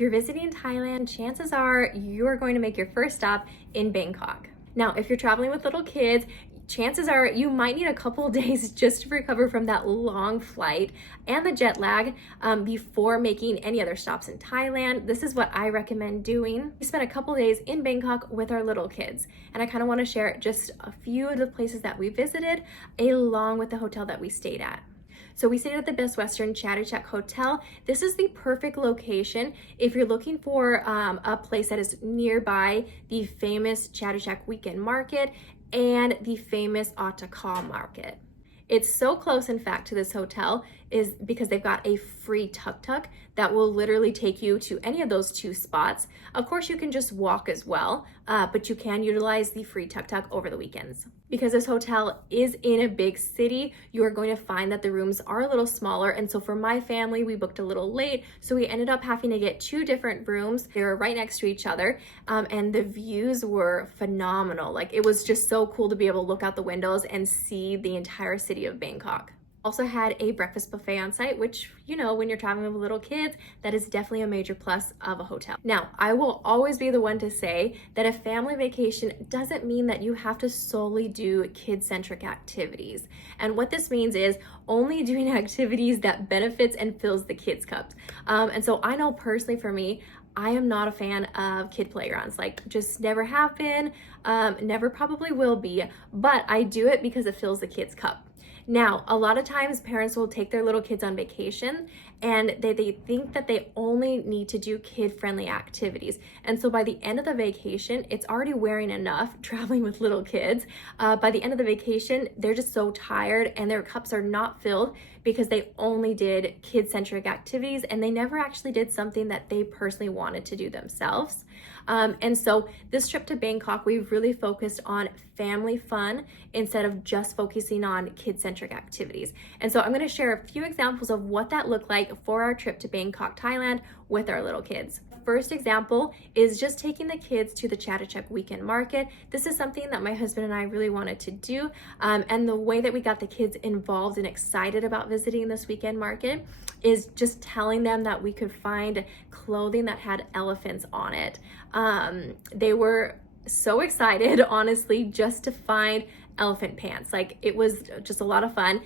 If you're visiting Thailand, chances are you're going to make your first stop in Bangkok. Now, if you're traveling with little kids, chances are you might need a couple days just to recover from that long flight and the jet lag before making any other stops in Thailand. This is what I recommend doing. We spent a couple days in Bangkok with our little kids, and I kind of want to share just a few of the places that we visited along with the hotel that we stayed at. So we stayed at the Best Western Chatuchak Hotel. This is the perfect location if you're looking for a place that is nearby the famous Chatuchak Weekend Market and the famous Tor Kor Market. It's so close, in fact, to this hotel is because they've got a free tuk-tuk that will literally take you to any of those two spots. Of course, you can just walk as well, but you can utilize the free tuk-tuk over the weekends. Because this hotel is in a big city, you are going to find that the rooms are a little smaller. And so for my family, we booked a little late, so we ended up having to get two different rooms. They were right next to each other, and the views were phenomenal. Like, it was just so cool to be able to look out the windows and see the entire city of Bangkok. Also had a breakfast buffet on site, which, you know, when you're traveling with little kids, that is definitely a major plus of a hotel. Now, I will always be the one to say that a family vacation doesn't mean that you have to solely do kid-centric activities. And what this means is only doing activities that benefits and fills the kids' cups. And so I know personally for me, I am not a fan of kid playgrounds, like just never have been, never probably will be, but I do it because it fills the kids' cup. Now, a lot of times parents will take their little kids on vacation and they think that they only need to do kid-friendly activities. And so by the end of the vacation, it's already wearing enough traveling with little kids. By the end of the vacation, they're just so tired and their cups are not filled because they only did kid-centric activities and they never actually did something that they personally wanted to do themselves. And so this trip to Bangkok, we really focused on family fun instead of just focusing on kid-centric activities. And so I'm going to share a few examples of what that looked like for our trip to Bangkok, Thailand with our little kids. First example is just taking the kids to the Chatuchak Weekend Market. This is something that my husband and I really wanted to do. And the way that we got the kids involved and excited about visiting this weekend market is just telling them that we could find clothing that had elephants on it. They were so excited, honestly, just to find elephant pants. Like, it was just a lot of fun.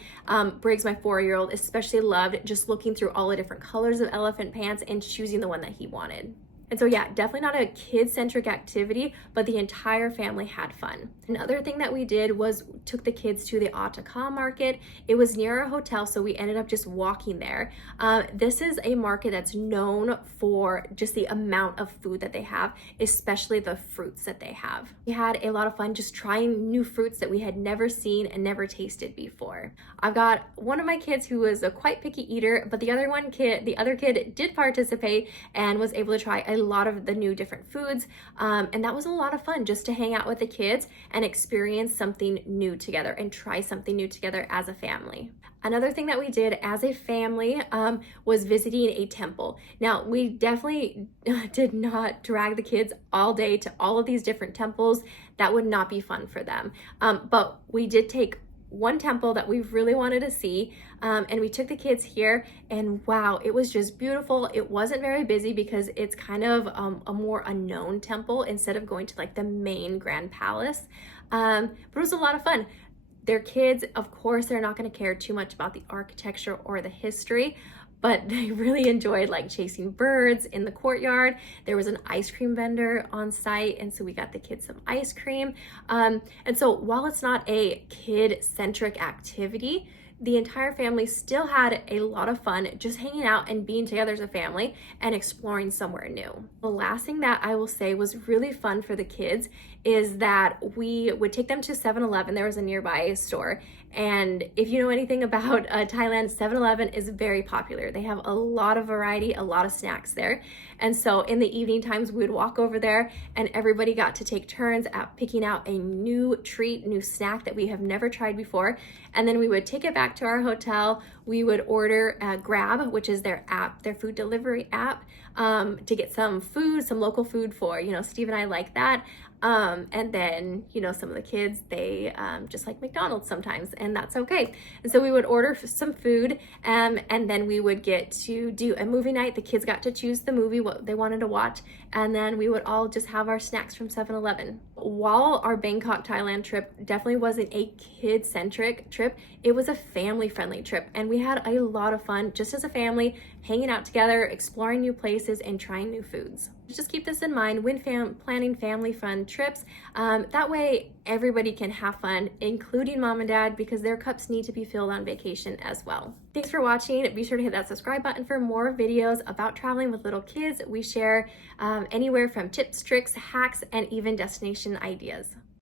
Briggs, my 4-year-old, especially loved just looking through all the different colors of elephant pants and choosing the one that he wanted. And so yeah, definitely not a kid-centric activity, but the entire family had fun. Another thing that we did was took the kids to the Tor Kor Market. It was near our hotel, so we ended up just walking there. This is a market that's known for just the amount of food that they have, especially the fruits that they have. We had a lot of fun just trying new fruits that we had never seen and never tasted before. I've got one of my kids who was a quite picky eater, but the other kid did participate and was able to try a lot of the new different foods, and that was a lot of fun just to hang out with the kids and experience something new together and try something new together as a family. Another thing that we did as a family was visiting a temple. Now, we definitely did not drag the kids all day to all of these different temples. That would not be fun for them, but we did take one temple that we really wanted to see, and we took the kids here, and wow, it was just beautiful. It wasn't very busy because it's kind of a more unknown temple instead of going to like the main grand palace, but it was a lot of fun. Their kids, of course, they're not going to care too much about the architecture or the history, but they really enjoyed like chasing birds in the courtyard. There was an ice cream vendor on site, and so we got the kids some ice cream. And so while it's not a kid-centric activity, the entire family still had a lot of fun just hanging out and being together as a family and exploring somewhere new. The last thing that I will say was really fun for the kids is that we would take them to 7-Eleven. There was a nearby store, and if you know anything about Thailand, 7-Eleven is very popular. They have a lot of variety, a lot of snacks there. And so in the evening times, we would walk over there and everybody got to take turns at picking out a new treat, new snack that we have never tried before. And then we would take it back to our hotel. We would order Grab, which is their app, their food delivery app. to get some food, some local food for, Steve and I like that. And then, some of the kids, they just like McDonald's sometimes, and that's okay. And so we would order some food, and then we would get to do a movie night. The kids got to choose the movie, what they wanted to watch, and then we would all just have our snacks from 7-Eleven. While our Bangkok, Thailand trip definitely wasn't a kid-centric trip, it was a family-friendly trip, and we had a lot of fun just as a family, hanging out together, exploring new places, and trying new foods. Just keep this in mind when planning family fun trips. That way everybody can have fun, including mom and dad, because their cups need to be filled on vacation as well. Thanks for watching. Be sure to hit that subscribe button for more videos about traveling with little kids. We share anywhere from tips, tricks, hacks, and even destination ideas.